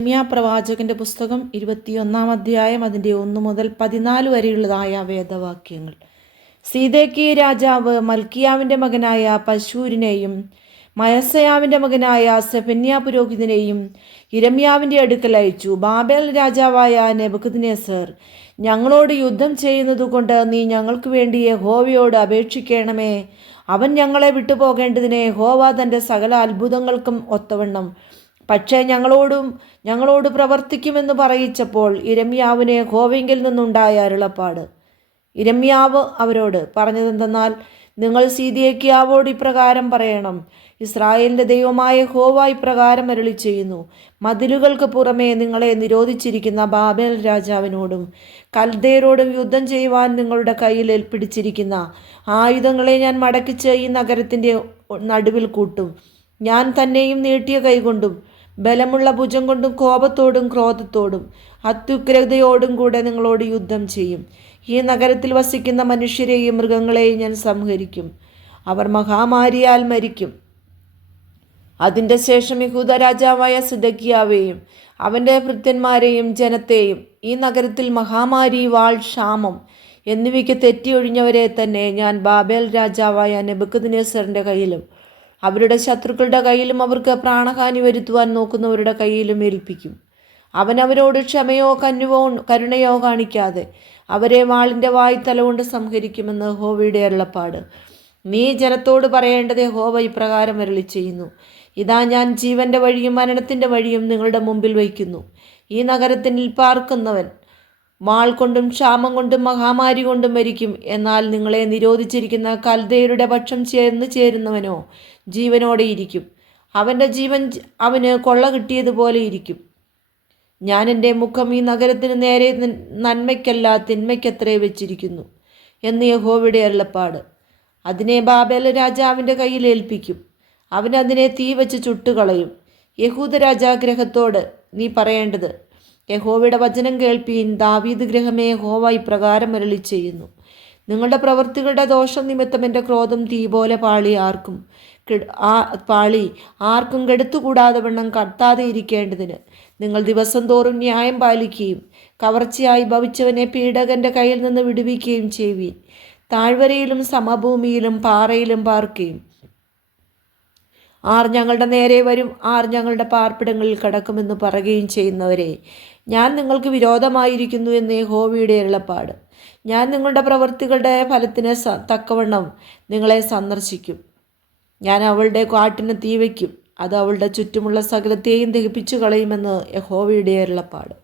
യിരെമ്യാ പ്രവാചകന്റെ പുസ്തകം 21-ാം അധ്യായം അതിൻ്റെ 1 മുതൽ 14 വരെയുള്ളതായ വേദവാക്യങ്ങൾ. സീദെക്കീ രാജാവ് മൽക്കിയാവിൻ്റെ മകനായ പശൂരിനെയും മയസയാവിൻ്റെ മകനായ സെഫന്യാ പുരോഹിതനെയും യിരെമ്യാവിൻ്റെ അടുക്കൽ അയച്ചു. ബാബേൽ രാജാവായ നെബൂഖദ്നേസർ ഞങ്ങളോട് യുദ്ധം ചെയ്യുന്നതുകൊണ്ട് നീ ഞങ്ങൾക്ക് വേണ്ടി യഹോവയോട് അപേക്ഷിക്കണമേ. അവൻ ഞങ്ങളെ വിട്ടുപോകേണ്ടതിന് യഹോവ തൻ്റെ സകല അത്ഭുതങ്ങൾക്കും ഒത്തവണ്ണം പക്ഷേ ഞങ്ങളോട് പ്രവർത്തിക്കുമെന്ന് പറയിച്ചപ്പോൾ യിരെമ്യാവിന് യഹോവയിൽ നിന്നുണ്ടായ അരുളപ്പാട്. യിരെമ്യാവ് അവരോട് പറഞ്ഞതെന്തെന്നാൽ, നിങ്ങൾ സിദെക്കീയാവോട് ഇപ്രകാരം പറയണം, ഇസ്രായേലിൻ്റെ ദൈവമായ യഹോവ ഇപ്രകാരം അരുളി ചെയ്യുന്നു, മതിലുകൾക്ക് പുറമേ നിങ്ങളെ നിരോധിച്ചിരിക്കുന്ന ബാബേൽ രാജാവിനോടും കൽദയരോടും യുദ്ധം ചെയ്യുവാൻ നിങ്ങളുടെ കയ്യിൽ ഏൽപ്പിടിച്ചിരിക്കുന്ന ആയുധങ്ങളെ ഞാൻ മടക്കിച്ച് ഈ നഗരത്തിൻ്റെ നടുവിൽ കൂട്ടും. ഞാൻ തന്നെയും നീട്ടിയ കൈകൊണ്ടും ബലമുള്ള ഭുജം കൊണ്ടും കോപത്തോടും ക്രോധത്തോടും അത്യുഗ്രതയോടും കൂടെ നിങ്ങളോട് യുദ്ധം ചെയ്യും. ഈ നഗരത്തിൽ വസിക്കുന്ന മനുഷ്യരെയും മൃഗങ്ങളെയും ഞാൻ സംഹരിക്കും. അവർ മഹാമാരിയാൽ മരിക്കും. അതിൻ്റെ ശേഷം യഹൂദ രാജാവായ സിദെക്കീയാവെയും അവൻ്റെ ഭൃത്യന്മാരെയും ജനത്തെയും ഈ നഗരത്തിൽ മഹാമാരി, വാൾ, ക്ഷാമം എന്നിവയ്ക്ക് തെറ്റിയൊഴിഞ്ഞവരെ തന്നെ ഞാൻ ബാബേൽ രാജാവായ നെബൂഖദ്നേസറിൻ്റെ കയ്യിലും അവരുടെ ശത്രുക്കളുടെ കയ്യിലും അവർക്ക് പ്രാണഹാനി വരുത്തുവാൻ നോക്കുന്നവരുടെ കയ്യിലും ഏൽപ്പിക്കും. അവൻ അവരോട് ക്ഷമയോ കരുണയോ കാണിക്കാതെ അവരെ വാളിൻ്റെ വായ്ത്തലകൊണ്ട് സംഹരിക്കുമെന്ന് യഹോവയുടെ അരുളപ്പാട്. നീ ജനത്തോട് പറയേണ്ടത് യഹോവ ഇപ്രകാരം അരുളി ചെയ്യുന്നു, ഇതാ ഞാൻ ജീവൻ്റെ വഴിയും മരണത്തിൻ്റെ വഴിയും നിങ്ങളുടെ മുമ്പിൽ വയ്ക്കുന്നു. ഈ നഗരത്തിൽ പാർക്കുന്നവൻ വാൾ കൊണ്ടും ക്ഷാമം കൊണ്ടും മഹാമാരി കൊണ്ടും മരിക്കും. എന്നാൽ നിങ്ങളെ നിരോധിച്ചിരിക്കുന്ന കൽദയരുടെ പക്ഷം ചേരുന്നവനോ ജീവനോടെ ഇരിക്കും. അവൻ്റെ ജീവൻ അവന് കൊള്ള കിട്ടിയതുപോലെ ഇരിക്കും. ഞാൻ എൻ്റെ മുഖം ഈ നഗരത്തിന് നേരെ നന്മയ്ക്കല്ല തിന്മയ്ക്കത്രേ വെച്ചിരിക്കുന്നു എന്ന് യഹോവയുടെ അരുളപ്പാട്. അതിനെ ബാബേൽ രാജാവിൻ്റെ കയ്യിൽ ഏൽപ്പിക്കും. അവൻ അതിനെ തീ വെച്ച് ചുട്ടുകളയും. യഹൂദ രാജാഗ്രഹത്തോട് നീ പറയേണ്ടത്, യഹോവയുടെ വചനം കേൾപ്പീൻ. ദാവീദ് ഗൃഹമേ, യഹോവ ഇപ്രകാരം അരുളി ചെയ്യുന്നു, നിങ്ങളുടെ പ്രവൃത്തികളുടെ ദോഷം നിമിത്തം എൻ്റെ ക്രോധം തീ പോലെ ആർക്കും കെടുത്തുകൂടാതെ വണ്ണം കത്താതെ ഇരിക്കേണ്ടതിന് നിങ്ങൾ ദിവസം തോറും ന്യായം പാലിക്കുകയും കവർച്ചയായി ഭവിച്ചവനെ പീഡകൻ്റെ കയ്യിൽ നിന്ന് വിടുവിക്കുകയും ചെയ്യുവീൻ. താഴ്വരയിലും സമഭൂമിയിലും പാറയിലും പാർക്കുകയും ആർ ഞങ്ങളുടെ നേരെ വരും, ആർ ഞങ്ങളുടെ പാർപ്പിടങ്ങളിൽ കടക്കുമെന്ന് പറയുകയും ചെയ്യുന്നവരെ ഞാൻ നിങ്ങൾക്ക് വിരോധമായിരിക്കുന്നു എന്ന് യഹോവയുടെ അരുളപ്പാട്. ഞാൻ നിങ്ങളുടെ പ്രവൃത്തികളുടെ ഫലത്തിന് തക്കവണ്ണം നിങ്ങളെ സന്ദർശിക്കും. ഞാൻ അവളുടെ കാട്ടിന് തീ വയ്ക്കും, അത് അവളുടെ ചുറ്റുമുള്ള സകലത്തെയും ദഹിപ്പിച്ചു കളയുമെന്ന് യഹോവയുടെ അരുളപ്പാട്.